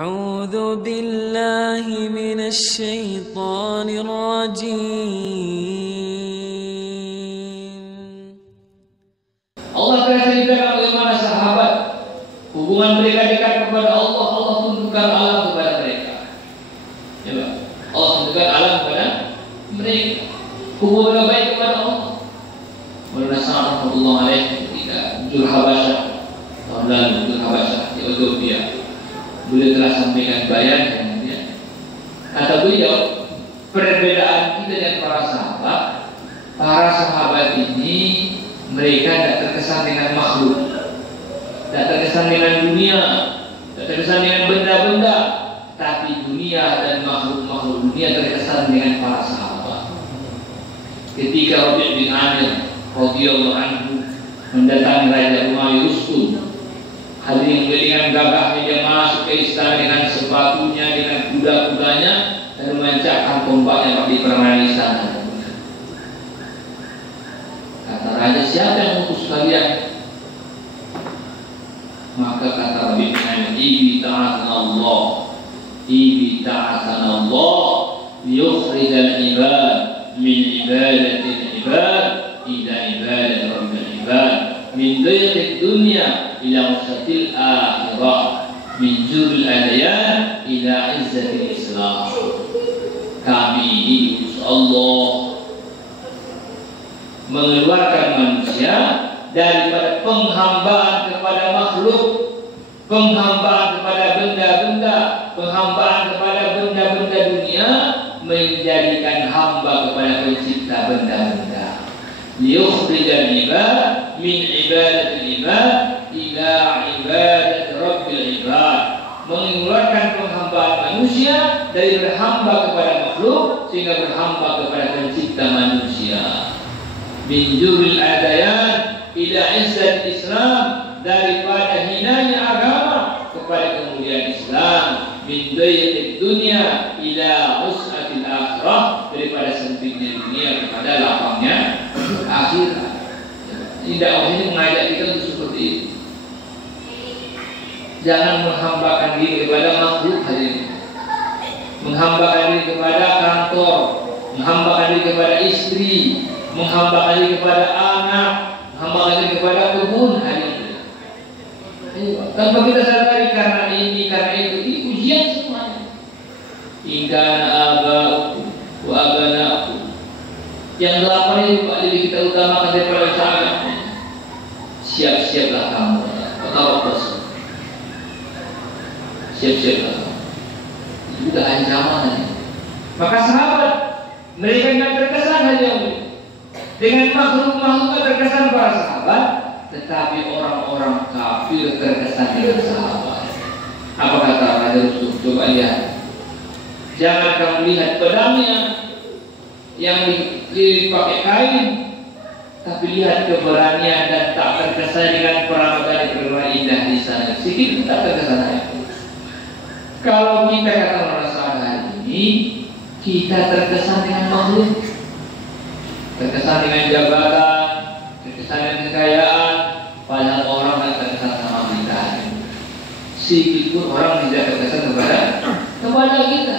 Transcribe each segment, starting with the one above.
أعوذ بالله من الشيطان الرجيم. Allah telah ceritakan bagaimana sahabat hubungan mereka dekat kepada Allah. Allah tunjukkan alam kepada mereka. Ya, Pak. Allah tunjukkan alam kepada mereka. Hubungan baik kepada Allah. Maulana Sa'ad rahmatullah alaih ketika Jul Habasyah tahun lalu, Jul Habasyah di Ethiopia, beliau telah sampaikan bayangan. Kata beliau, perbedaan kita dengan para sahabat ini, mereka tidak terkesan dengan makhluk, tidak terkesan dengan dunia, tidak terkesan dengan benda-benda, tapi dunia dan makhluk-makhluk dunia terkesan dengan para sahabat. Ketika Rabi' bin Amir radhiyallahu anhu mendatangi Raja Umayyah Rustum, hal yang dengan gagahnya dia masuk ke istana dengan sepatunya, dengan kuda-kudanya, dan memancapkan tombaknya di permainan istana. Kata raja, siapa yang mengutus kalian? Maka kata Rabi' bin Amir, Ibi ta'atan Allah liyukhrijal ibad min ibadatil ibad ila ibadati rabbil ibad, min dayqid dunya ila usatil akhirah, min jurul adyan ila izzatil islam. Kami ini diutus Allah mengeluarkan manusia daripada penghambaan kepada makhluk, penghambaan kepada benda-benda, penghambaan kepada benda-benda dunia, menjadikan hamba kepada pencipta benda-benda. Liyukhrijal ibad min ibadatil ibad ila ibadat rabbil ibad, mengeluarkan penghambaan manusia dari berhamba kepada makhluk sehingga berhamba kepada pencipta manusia. Min juril adayan ila izzat Islam, daripada hinanya agama kepada kemuliaan Islam. Min dayqid dunya ila us'atil akhirah, daripada sempitnya dunia kepada lapangnya akhirat. Dakwah ini mengajak kita untuk seperti itu. Jangan menghambakan diri kepada makhluk hadirin, menghambakan diri kepada kantor, menghambakan diri kepada istri, menghambakan diri kepada anak, menghambakan diri kepada kebun hadirin. Tanpa kita sadari, karena ini, karena itu, ini ujian semuanya. Hingga aba'ukum wa abana'ukum, yang 8 itu Pak Lili kita utamakan daripada usaha. Siap-siaplah kamu, tawakkul. Siap-siaplah kamu. Itu sudah ancaman. Maka sahabat mereka tidak terkesan hanya dengan makhluk-makhluk terkesan para sahabat, tetapi orang-orang kafir terkesan dengan sahabat. Apa kata Raja Rustum? Coba lihat. Jangan kamu lihat pedangnya yang dipakai kain, tapi lihat keberanian dan tak terkesan dengan perang yang indah di sana. Sedikit tak terkesan. Kalau kita kata merasa hari ini, kita terkesan dengan makhluk, terkesan dengan jabatan, terkesan dengan kekayaan, padahal orang tak terkesan sama kita. Sedikit pun orang tidak terkesan kepada kita.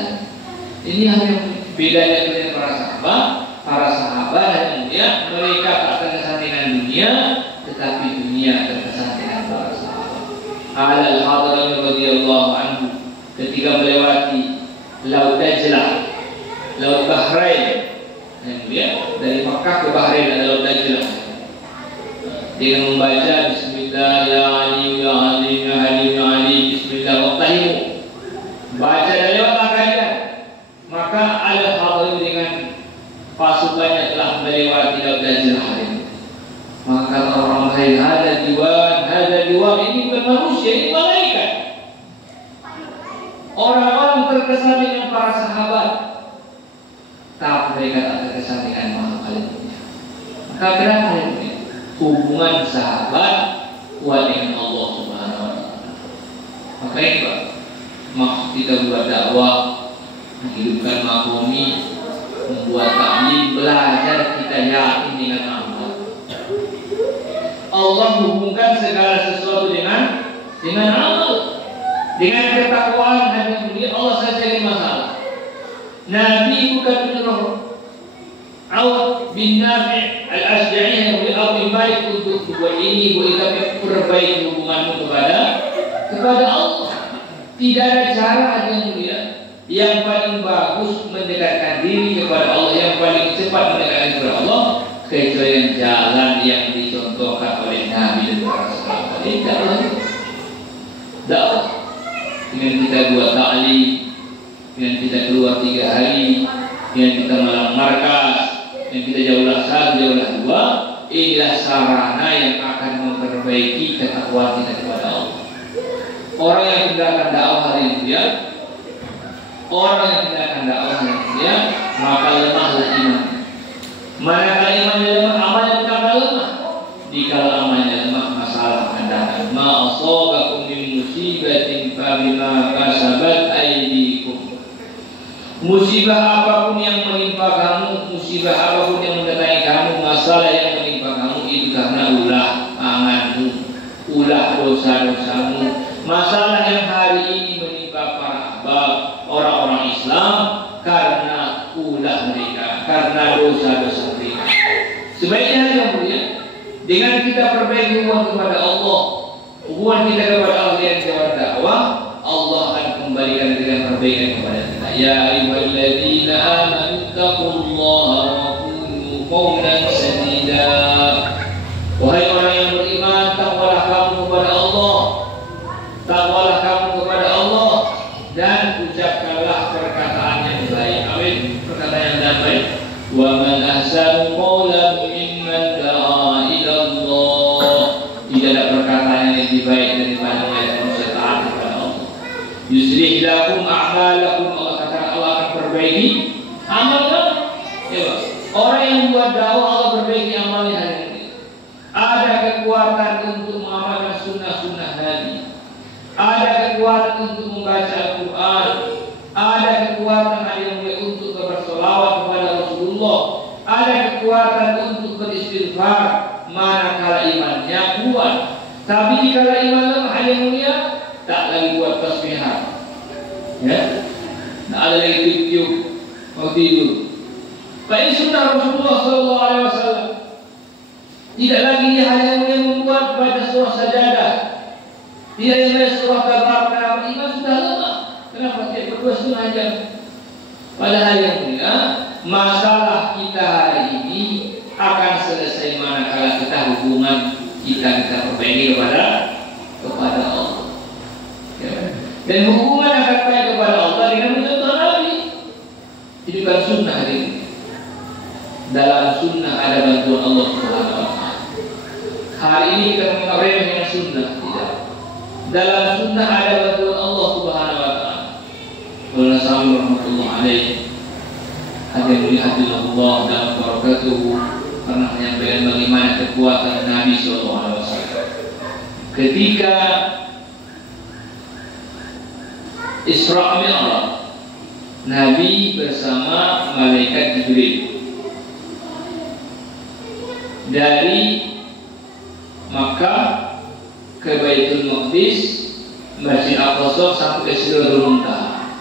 Ini hanya bedanya dengan para sahabat. Para sahabat yang mulia, mereka tak terkesan dengan dunia, tetapi dunia terkesan dengan para sahabat. Al-Hadrami radhiyallahu anhu ketika melewati Laut Dajlah, Laut Bahrain, yang mulia, dari Makkah ke Bahrain ada Laut Dajlah, dengan membaca Bismillah ya Ali ya Ali ya Ali ya Ali Bismillah waqtahimu, baca dan lewatlah kalian. Maka Al-Hadrami dengan pasukannya telah melewati Laut Dajlah ini. Maka orang lain, ada diwan, ini bukan manusia, ini malaikat. Orang-orang terkesan dengan para sahabat, tapi mereka tak terkesan dengan makhluk dunia. Maka kenapa ini? Hubungan sahabat kuat dengan Allah Subhanahu wa Ta'ala. Maka ini Pak, maksud kita buat dakwah, menghidupkan makomi, membuat taklim, belajar kita yakin dengan Allah. Allah hubungkan segala sesuatu dengan amal, dengan ketakwaan ini, buat itu, perbaiki hubunganmu kepada Allah. Tidak ada cara yang mulia yang paling bagus mendekatkan diri kepada Allah, yang paling cepat mendekatkan kepada Allah, kecuali jalan yang dicontohkan oleh Nabi dan para sahabat. Dakwah dengan kita buat ta'lim, dengan kita keluar 3 hari, dengan kita malam markas, dengan kita jauhlah 1, jauhlah 2, inilah sarana yang akan memperbaiki ketakwaan kita kepada Allah. Orang yang tinggalkan dakwah hari ini, orang yang tinggalkan dakwah hari ini, maka lemahlah iman. Manakala imannya lemah, amalnya bukan lemah. Dikala amalnya lemah, masalah akan datang. Ma asabakum min musibatin fabima kasabat aydikum. Musibah apapun yang menimpa kamu, musibah apapun yang mendatangi kamu, masalah yang menimpa kamu itu karena ulah tanganmu, ulah dosa-dosamu. Masalah yang hari ini menimpa para ahbab, orang-orang Islam, karena ulah mereka, karena dosa-dosa mereka. Sebaiknya yang mulia, dengan kita perbaiki hubungan kepada Allah, hubungan kita kepada Allah yang jawab dakwah, Allah akan kembalikan dengan perbaikan kepada kita. Ya ayyuhalladzina amanu taqullaha wa qulu qawlan sadida. Wahai orang yang beriman, takwalah kamu kepada Allah. Takwalah kamu kepada Allah dan ucapkanlah perkataan yang baik. Amin. Perkataan yang baik. Wa man ahsanu qawlan mimman da'a ila Allah. Tidak ada perkataan yang lebih baik daripada yang manusia taat kepada Allah. Yuslih lakum a'malakum. Allah katakan Allah akan perbaiki amal kamu. Ya, orang yang buat dakwah Allah perbaiki amalnya hari ini. Ada kekuatan untuk mengamalkan sunnah-sunnah Nabi. Ada kekuatan untuk membaca Al-Quran. Ada kekuatan untuk bersolawat kepada Rasulullah. Ada kekuatan untuk beristighfar manakala imannya kuat. Tapi kalau iman lemah yang mulia, tak lagi buat tasbihan. Ya, tak ada lagi tiup-tiup mau tidur. Baik sunnah Rasulullah SAW. Tidak lagi hanya membuat baca surah sajadah. Dia yang surah kabar karena iman sudah lemah. Kenapa tidak berdua setengah jam? Padahal yang mulia, masalah kita hari ini akan selesai manakala kita hubungan kita perbaiki kepada Allah. Ya. Dan hubungan akan baik kepada Allah dengan mencontoh Nabi. Ini bukan sunnah hari ini. Dalam sunnah ada bantuan Allah Subhanahu wa Ta'ala. Hari ini kita menganggap remeh dengan sunnah. Tidak. Dalam sunnah ada bantuan Allah Subhanahu wa Ta'ala. Wassalamualaikum warahmatullahi wabarakatuh. Hadirin Allah dalam barakatuhu pernah menyampaikan bagaimana kekuatan Nabi SAW ketika Isra Mi'raj. Nabi bersama malaikat Jibril dari Makkah ke Baitul Maqdis, Masjid Al-Aqsa sampai ke Sidratul Muntaha.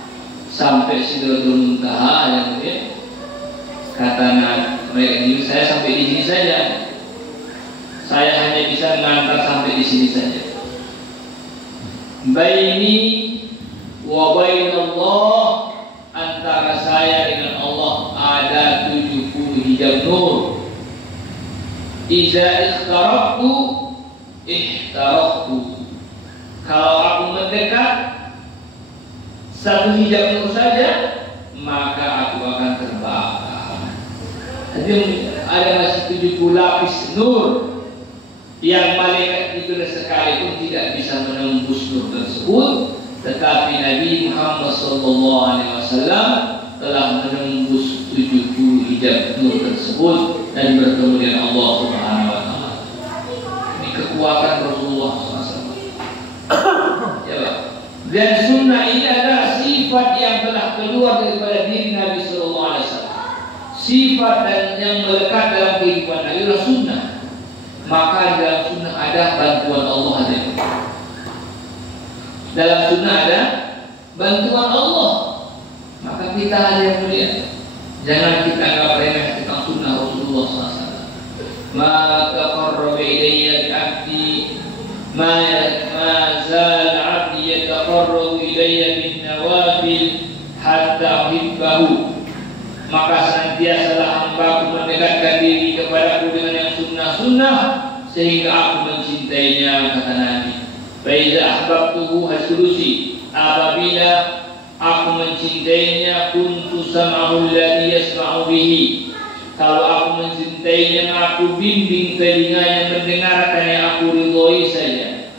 Sampai Sidratul Muntaha yang kata mereka ini, saya sampai di sini saja. Saya hanya bisa mengantar sampai di sini saja. Baini wa bainallah, antara saya dengan Allah ada 70 hijab nur. Iza ikhtaraqtu ihtaraqtu. Kalau aku mendekat 1 hijab nur saja, maka aku akan terbakar. Jadi ada masih 70 lapis nur yang malaikat itu sekalipun tidak bisa menembus nur tersebut, tetapi Nabi Muhammad SAW telah menembus 70 hijab nur tersebut dan bertemu dengan Allah Subhanahu wa Ta'ala. Ini kekuatan Rasulullah SAW. Ya, Pak. Dan sunnah ini adalah sifat yang telah keluar daripada diri Nabi SAW. Sifat dan yang melekat dalam kehidupan Nabi adalah sunnah. Maka dalam sunnah ada bantuan Allah. Dalam sunnah ada bantuan Allah. Maka kita ada yang mulia. Jangan kita anggap remeh tentang sunnah Rasulullah SAW. Ma taqarraba ilayya ilayya bin nawafil hatta uhibbahu. Maka senantiasalah hambaku mendekatkan diri kepadaku dengan yang sunnah-sunnah sehingga aku mencintainya, kata Nabi. Fa iza ahbabtuhu hasulusi, apabila aku mencintainya, kuntu sam'ahu alladhi yasma'u bihi. Kalau aku mencintainya, aku bimbing telinga yang mendengarkan yang aku ridhoi saja.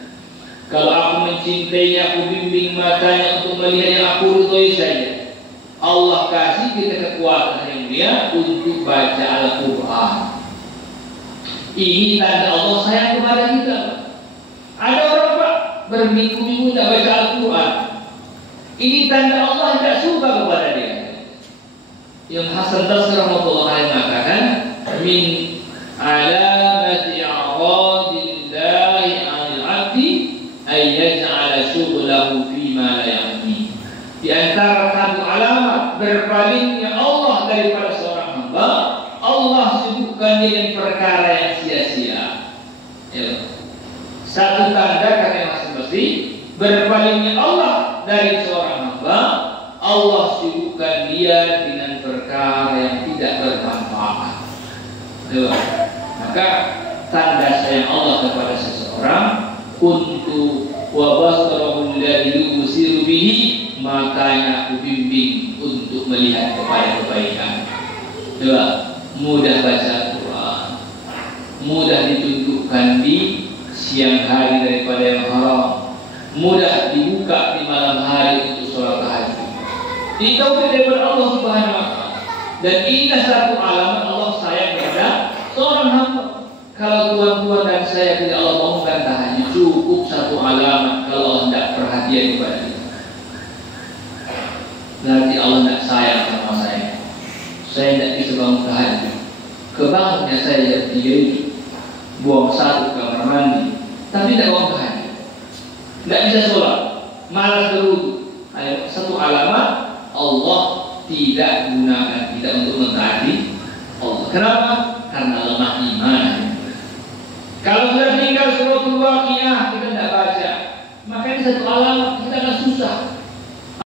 Kalau aku mencintainya, aku bimbing matanya untuk melihat yang aku ridhoi saja. Allah kasih kita kekuatan yang mulia untuk baca Al-Quran. Ini tanda Allah sayang kepada kita. Ada orang Pak berminggu-minggu tidak baca Al-Quran. Ini tanda Allah tidak suka kepada dia. Yang Hasan Basri rahimahullah mengatakan, min alamati a'radillahi 'anil 'abdi ay yaj'ala syughlahu fi ma la ya'ni. Di antara satu alamat berpalingnya Allah daripada seorang hamba, Allah sibukkan dia dengan perkara yang sia-sia. Ya. Satu tanda kata Hasan Basri, berpalingnya Allah dari seorang hamba, Allah sibukkan dia dengan perkara yang tidak bermanfaat. Ya. Maka tanda sayang Allah kepada seseorang, kuntu wa basarahu alladhi yusiru bihi, makanya aku bimbing untuk melihat kepada kebaikan. Dua, mudah baca Al-Quran, mudah ditunjukkan di siang hari daripada yang haram, mudah dibuka di malam hari untuk sholat tahajud. Ini taufik daripada Allah Subhanahu wa Ta'ala. Dan inilah satu alamat Allah sayang kepada seorang hamba. Kalau tuan-tuan dan saya tidak Allah bangunkan tahajud, cukup satu alamat kalau Allah tidak perhatian kepada kita. Berarti Allah tidak sayang sama saya. Saya tidak bisa bangun tahajud. Kebangunnya saya jam 3 itu, buang satu kamar mandi, tapi tidak bangun tahajud. Tidak bisa sholat, malas berwudu. Satu alamat Allah tidak gunakan kita untuk mentaati Allah. Kenapa? Karena lemah iman. Kalau sudah tinggal suratul Waqiah kita tidak baca, maka ini satu alamat